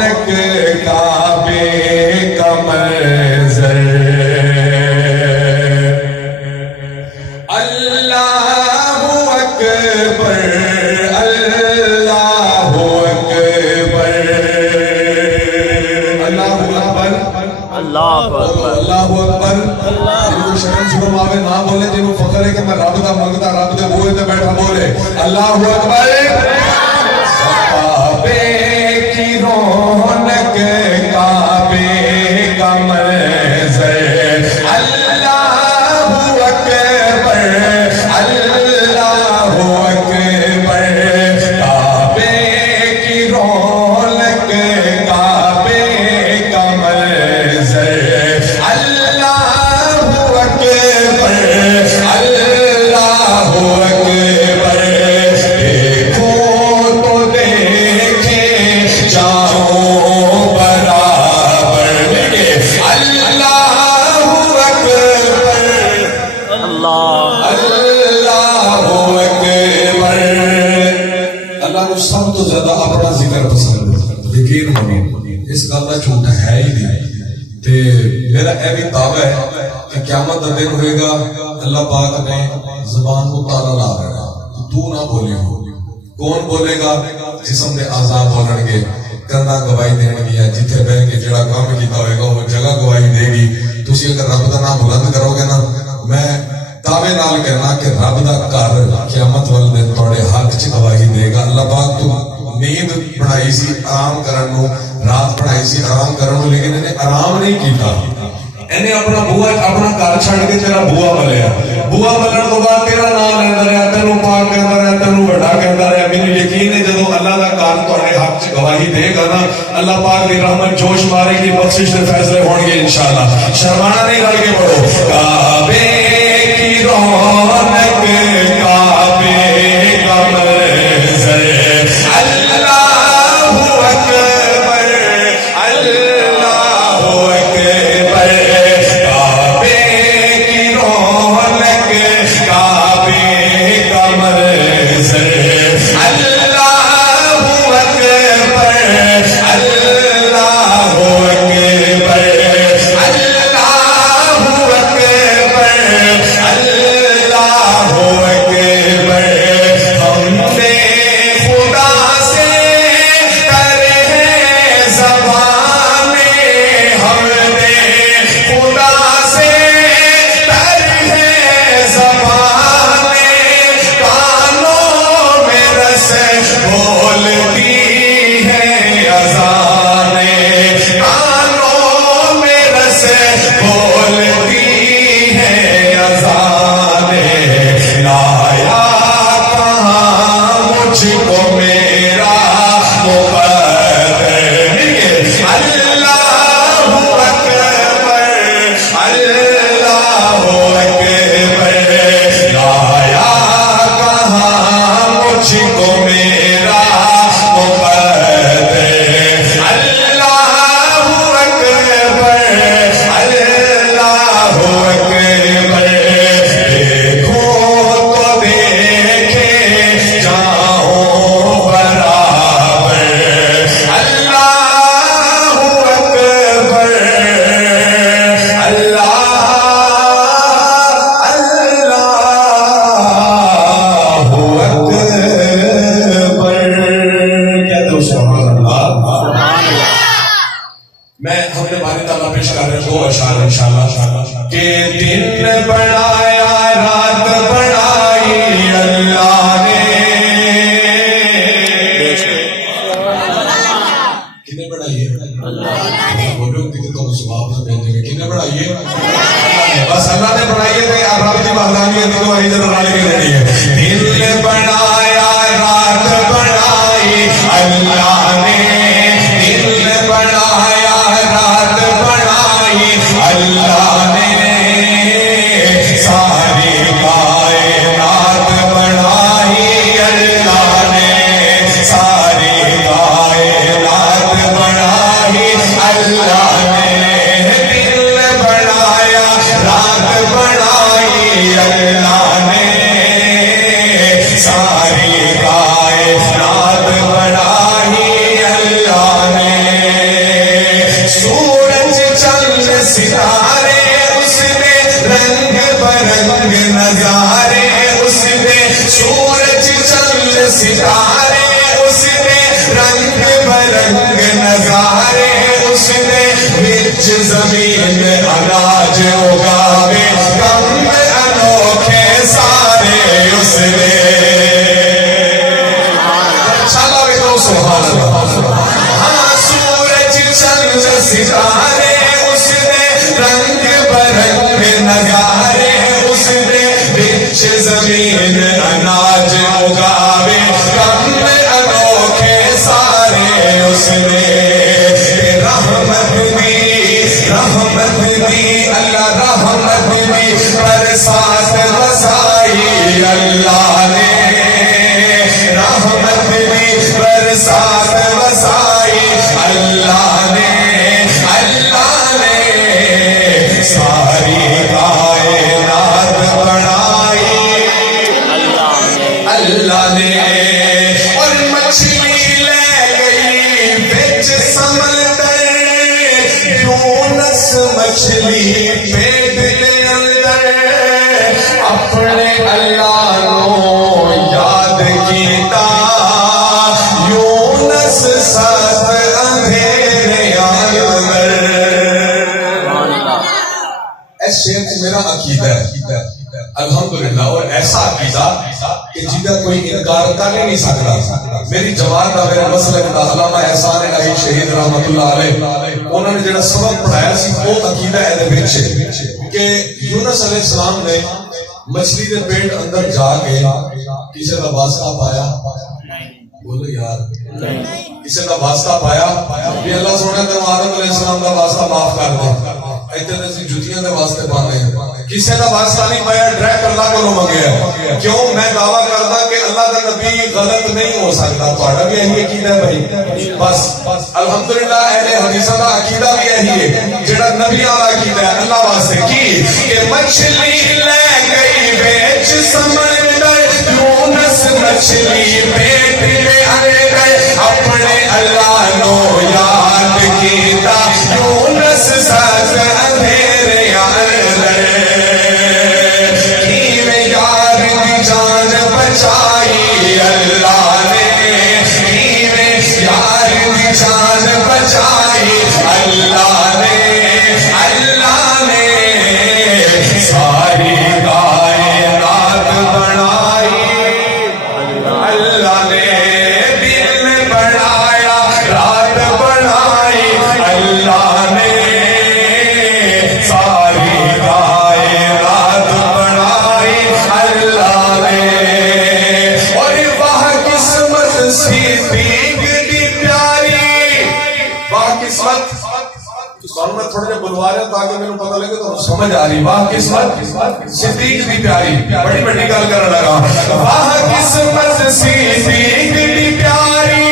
رونق کعبے کا منظر اللہ اکبر اللہ اکبر اللہ اکبر اللہ اکبر اللہ اکبر جنہوں شرم شرم آوے نہ بولے جنہوں فخر ہے کہ میں رب دا منگتا رب دے بوئے تے بیٹھا بولے اللہ اکبر کعبے کی رونق کعبے کا منظر اللہ اکبر اللہ اکبر کعبے کی رونق کعبے کا منظر اللہ اکبر اللہ اکبر دیکھو تو دیکھے جاؤ برابر اللہ اکبر اللہ اللہ اکبر اللہ کو سب تو زیادہ اپنا ذکر پسند ہے یقین منو اس گل کا جھوٹ ہے ہی نہیں تے میرا یہ بھی دعویٰ ہے کہ قیامت کا دن ہوئے گا اللہ پاک نے زبان کو تالا لا رہا ہے تو نہ بولے ہو کون بولے گا جسم دے اعضاء بولن گے کرنا گواہی دین گیا جتھے بیٹھ کے جڑا کام کیتا ہوئے گا وہ جگہ گواہی دے گی تسی اگر رب دا نام بلند کرو گے نا میں دعوے نال کہنا کہ رب دا گھر قیامت والے دن تواڈے حق چ گواہی دے گا اللہ پاک تو نیند بنائی سی آرام کرن نو رات بنائی سی آرام کرن نو لیکن انہیں آرام نہیں کیتا انہیں اپنا بوا اپنا گھر چھڑ کے تیرا بوا ملیا بوا ملن تو بعد تیرا نام لیندا رہیا تینوں پاک کہندا رہیا تینوں بڑا کہندا رہیا مینوں یقین ہے جدوں اللہ دا کار تواڈے حق چ گواہی دے گا نا اللہ پاک دی رحمت جوش مارے گی بخشش دے فیصلے ہون گے انشاءاللہ شرمانا نہیں رل کے پڑھو کعبے کی رونق کعبے کا منظر اللہ اکبر اللہ اکبر کعبے کی رونق کعبے کا منظر اللہ اکبر اللہ اکبر اللہ اکبر اللہ اکبر ہم نے خدا سے کرے زبانیں ہم نے خدا سے کرے زبانیں کانوں میں رس بولتی ہیں اذانیں کانوں میں رس بولتی ہیں اذانیں لایا کہاں مجھ کو میرا مقدر اللہ اکبر اللہ اکبر لایا کہاں مجھ کو میرا مقدر اللہ اکبر اللہ اکبر دیکھو تو دیکھے جاؤ برابر اللہ اکبر اللہ اکبر کہتے ہو سبحان اللہ میں ہم نے باری تعالیٰ پیش کر رہے ہیں دو اشعار انشاءاللہ کہ دن بڑھایا رات بڑھائی اللہ نے کنے بڑھائی ہے بولو کہ تم سباب سے بھیجیں گے کنے بڑھائی ہے بس اللہ نے بڑھائی ہے کہ آپ کی بہدانی ہے تو آئی ذرا رالی کی رہی ہے دن بڑھایا رات بڑھائی اللہ نے دن بڑھایا رات بڑھائی اللہ نے ساری کائنات بڑھائی اللہ نے ساری کائنات بڑھائی اللہ نے دل بڑھایا رات بڑھائی اللہ نے ساری کائنات بڑھائی ستارے اس نے رنگ برنگ نظارے اس نے بچ زمین اناج اگاوے کم انوکھے سارے اس نے سبحان اللہ ہاں سورج چند ستارے اس نے رنگ برنگ نظارے اس نے بچ زمین اناج اگاوے کم انوکھے سارے اس نے رحمت دی اللہ رحمت دی برسات وسائی اللہ نے رحمت دی برسات وسائی اللہ نے ساری کائنات بنائی اللہ نے اور مچھلی لے گئی بچ سمندر یونس مچھلی پیٹ کے اندر اپنے اللہ کو یاد کیتا یونس سات اندھیرے اندر اس شعر میں میرا عقیدہ ہے الحمدللہ اور ایسا عقیدہ کہ جیدہ کوئی انکار کر نہیں سکتا میری جماعت کا میرے مسلک دا علامہ احسان الہی شہید رحمت اللہ علیہ انہوں نے جڑا سبق پڑھایا سی وہ عقیدہ ہے دے وچ کہ یونس علیہ السلام نے مچھلی دے پیٹ اندر جا کے کسی کا واسطہ پایا بولو یار کسی کا واسطہ پایا بھی اللہ سونے تے آدم علیہ السلام کا واسطہ معاف کر دے ایتھے تے جُتیاں دے واسطے پاندے ہیں کسی کا واسطہ نہیں پایا ڈائریکٹ اللہ کو منگیا کیوں میں دعویٰ کردا کہ اللہ کا نبی غلط نہیں ہو سکتا تہاڈا بھی یہی عقیدہ ہے بھائی بس الحمدللہ اہل حدیث دا عقیدہ بھی یہی ہے جڑا نبی والا عقیدہ ہے اللہ واسطے کی کہ مچھلی لے گئی بیچ سمندر یونس مچھلی پیٹ میں اندر اپنے اللہ نو یاد کیتا یونس سات اندھیرے اندر کیویں یار دی جان بچائی اللہ نے کیویں یار دی جان بچائی اللہ نے ساری کائنات بنائی اللہ نے دن بنایا رات بنائی اللہ نے ساری کائنات بنائی اللہ نے اور وہ قسمت سی دیگ دی پیاری وہ قسمت میں تھوڑے جب بلوا رہا تاکہ میں پتہ لگے تو سمجھ آ رہی واہ قسمت صدیق دی پیاری بڑی بڑی گل کرنے لگا واہ قسمت صدیق دی پیاری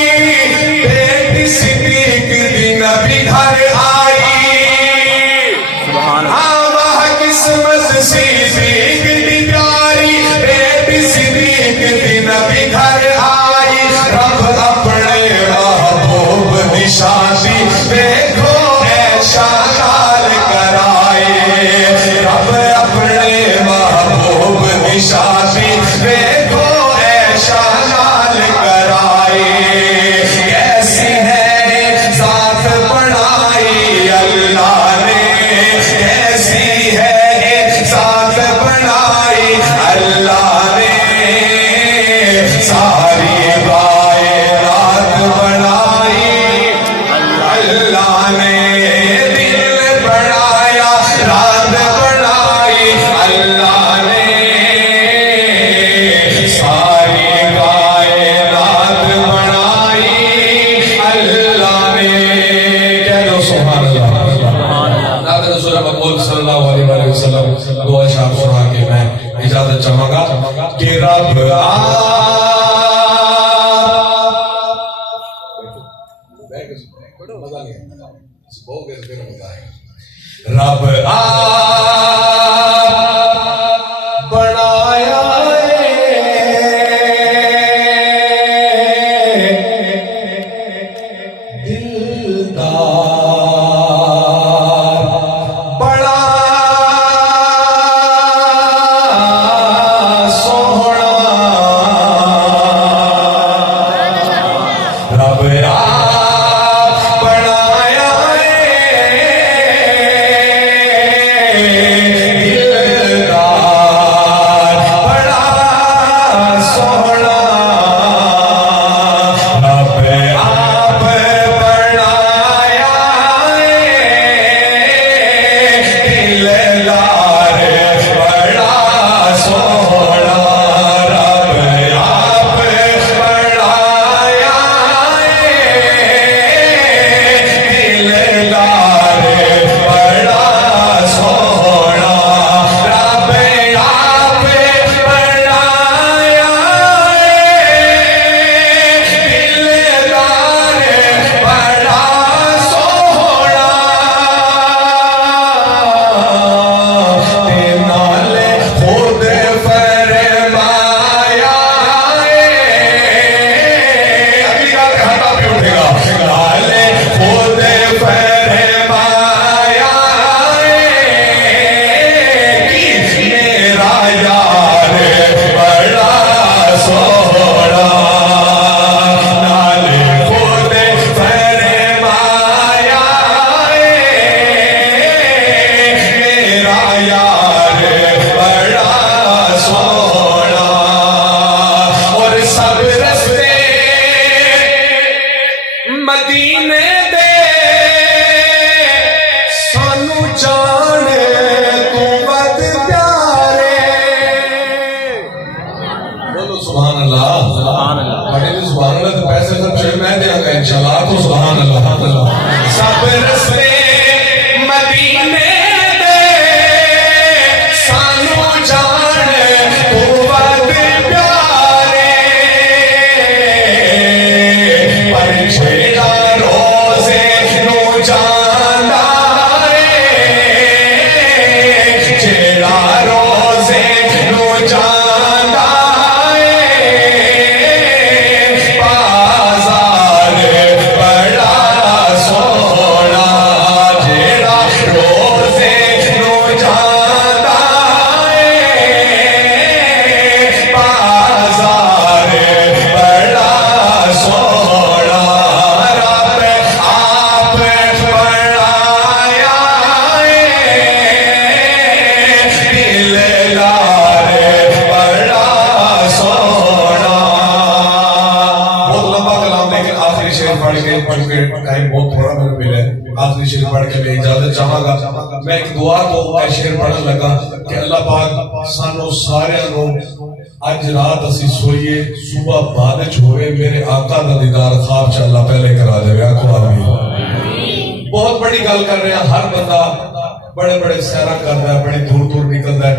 بیٹی صدیق دی نبی گھر آئی ہاں واہ قسمت صدیق دی پیاری بیٹی صدیق دی نبی گھر آئی رب اپنے محبوب دی شادی دیکھو شادال کرائے رب اپنے محبوب کی شادی دیکھو اے شادال کرائے کیسی ہے ذات بنائی اللہ نے کیسی ہے ذات بنائی اللہ نے ساری کائنات بنائی اللہ نے دعا شاہ سنا کے میں اجازت چاہوں گا کہ رب رب بنایا رستے مدینے دے سانو جان تو ود پیارے پر جیڑا روزے نو جانا جیڑا روزے نو جانا بازار بڑا سونا جیڑا روزے نو جانا بازار بڑا سونا رب آپ بڑھایا دلدار بڑا سونا. بہت لمبا کلام لیکن آخری شعر پڑھ کے ٹائم بہت تھوڑا میرے ملے. آخری شعر پڑھ کے میں اجازت چاہوں گا. میں ایک دعا تو میں شعر پڑھنے لگا کہ اللہ پاک سانو سارے نو اج رات اسی سوئیے صبح بعد ہوئے میرے آقا دا دیدار خواب چ اللہ پہلے کرا دے. آکھو آمین. بہت بڑی گل کر رہے ہیں. ہر بندہ بڑے بڑے سیرا کرتا ہے, بڑی دور دور نکلتا ہے,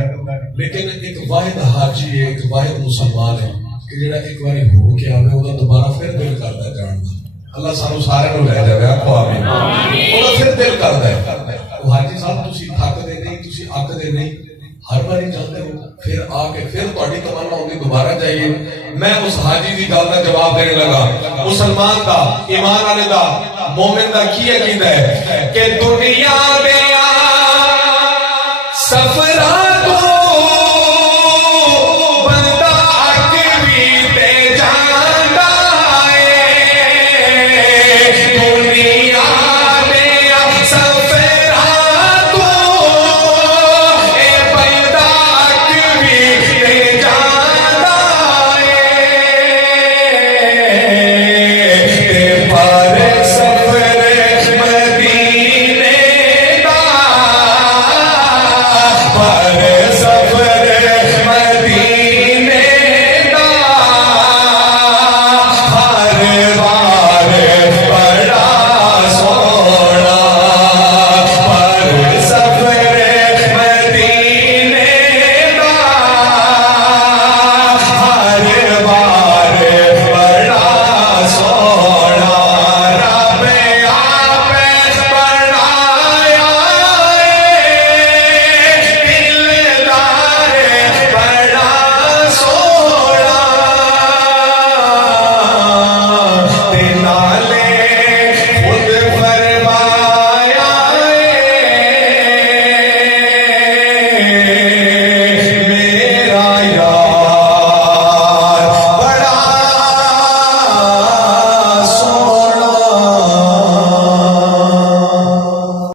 لیکن ایک واحد حاجی ہے, ایک واحد مسلمان ہے کہ جڑا ایک باری ہو کے آوے وہ دوبارہ پھر دل کرتا ہے جان دا. اللہ سانو سارے نو لے جائے. آکھو آمین. وہ پھر دل کرتا ہے. وہ حاجی صاحب تسی تھک دے نہیں, تسی اک دے نہیں, ہر باری جاندے ہو پھر آ کے پھر تہاڈی تمنا ہوندی دوبارہ جائیے. میں اس حاجی دی گل دا جواب دینے لگا. مسلمان دا, ایمان والے دا, مومن دا کی عقیدہ ہے کہ دنیا دے سفراں